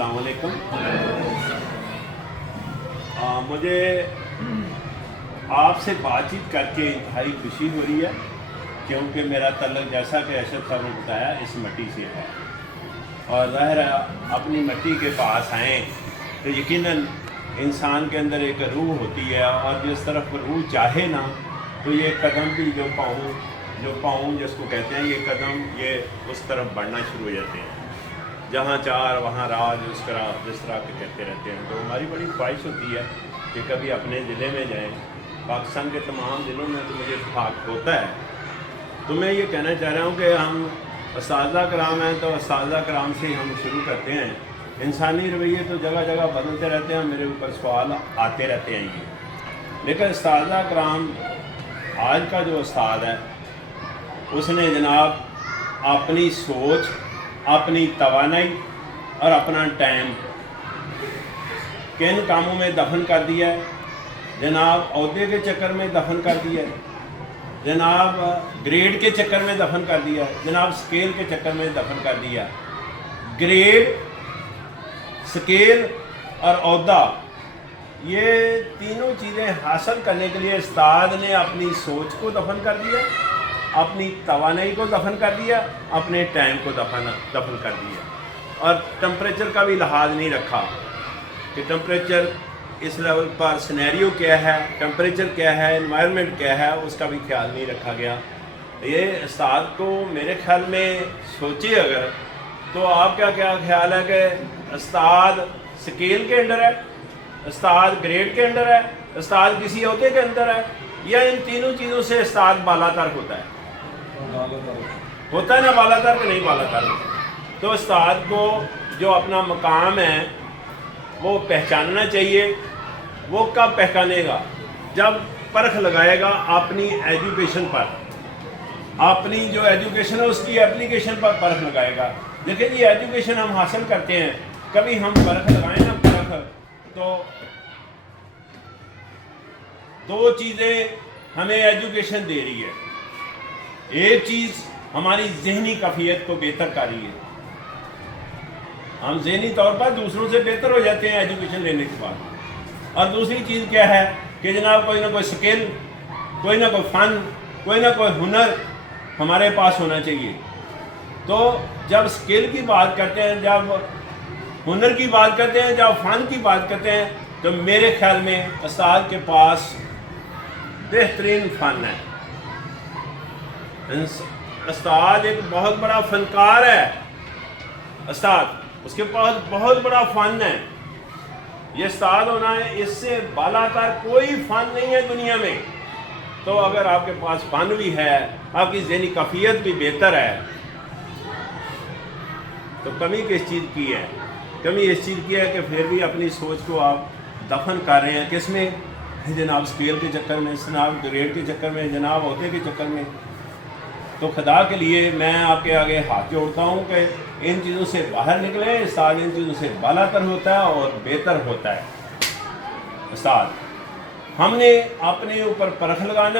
अस्सलाम वालेकुम। मुझे आपसे बातचीत करके इंतहाई खुशी हो रही है, क्योंकि मेरा तल्लुक़ जैसा कि अशरफ साहब ने बताया इस मिट्टी से है, और ज़ाहिर है अपनी मिट्टी के पास आएँ तो यकीनन इंसान के अंदर एक रूह होती है, और जिस तरफ रूह चाहे ना तो ये कदम भी जो पाँव जिसको कहते हैं, ये कदम ये उस तरफ बढ़ना शुरू हो जाते हैं। जहाँ चार वहाँ राज, जिस तरह के कहते रहते हैं। तो हमारी बड़ी ख्वाहिश होती है कि कभी अपने ज़िले में जाएं। पाकिस्तान के तमाम ज़िलों में तो मुझे इत्तेफाक होता है। तो मैं ये कहना चाह रहा हूँ कि हम उस्ताज़ा कराम हैं, तो उस्ताज़ा कराम से हम शुरू करते हैं। इंसानी रवैये तो जगह जगह बदलते रहते हैं, मेरे ऊपर सवाल आते रहते हैं ये, लेकिन उस्ताज़ा कराम आज का जो उस्ताद है उसने जनाब अपनी सोच, अपनी तवानाई और अपना टाइम किन कामों में दफन कर दिया है। जनाब ओहदे के चक्कर में दफन कर दिया है, जनाब ग्रेड के चक्कर में दफन कर दिया है, जनाब स्केल के चक्कर में दफन कर दिया। ग्रेड, स्केल और ओहदा, ये तीनों चीज़ें हासिल करने के लिए उस्ताद ने अपनी सोच को दफन कर दिया, अपनी तवानाई को दफन कर दिया, अपने टाइम को दफन कर दिया, और टेम्परेचर का भी लिहाज नहीं रखा कि टेम्परेचर इस लेवल पर सिनेरियो क्या है, टेम्परेचर क्या है, एनवायरनमेंट क्या है, उसका भी ख्याल नहीं रखा गया। ये उस्ताद को मेरे ख्याल में सोचिए अगर, तो आपका क्या ख्याल है कि उस्ताद स्केल के अंडर है, उस्ताद ग्रेड के अंडर है, उस्ताद किसी ओहदे के अंदर है, या इन तीनों चीज़ों से उस्ताद बालातर होता है ना, बालातर के नहीं बालातर। तो उस्ताद को जो अपना मकाम है वो पहचानना चाहिए। वो कब पहचानेगा? जब परख लगाएगा अपनी एजुकेशन पर, अपनी जो एजुकेशन है उसकी एप्लीकेशन पर परख लगाएगा। लेकिन ये एजुकेशन हम हासिल करते हैं, कभी हम परख लगाएं ना परख, तो दो चीज़ें हमें एजुकेशन दे रही है। एक चीज़ हमारी जहनी कैफियत को बेहतर कर रही है, हम जहनी तौर पर दूसरों से बेहतर हो जाते हैं एजुकेशन लेने के बाद। और दूसरी चीज़ क्या है कि जनाब कोई ना कोई स्किल, कोई ना कोई फ़न, कोई ना कोई हुनर हमारे पास होना चाहिए। तो जब स्किल की बात करते हैं, जब हुनर की बात करते हैं, जब फ़न की बात करते हैं, तो मेरे ख्याल में उस्ताद के पास बेहतरीन फ़न है। उस्ताद एक बहुत बड़ा फ़नकार है, उस्ताद उसके पास बहुत बड़ा फ़न है। ये उस्ताद होना है, इससे बालातर कोई फ़न नहीं है दुनिया में। तो अगर आपके पास फ़न भी है, आपकी ज़हनी कैफियत भी बेहतर है, तो कमी किस चीज़ की है? कमी इस चीज़ की है कि फिर भी अपनी सोच को आप दफन कर रहे हैं। किस में? जनाब स्केल के चक्कर में, जनाब ग्रेड के चक्कर में, जनाब ओहदे के चक्कर में। तो खुदा के लिए मैं आपके आगे हाथ जोड़ता हूँ कि इन चीज़ों से बाहर निकलें। उस्ताद इन चीज़ों से बालातर होता है और बेहतर होता है। उस्ताद हमने अपने ऊपर परख लगाना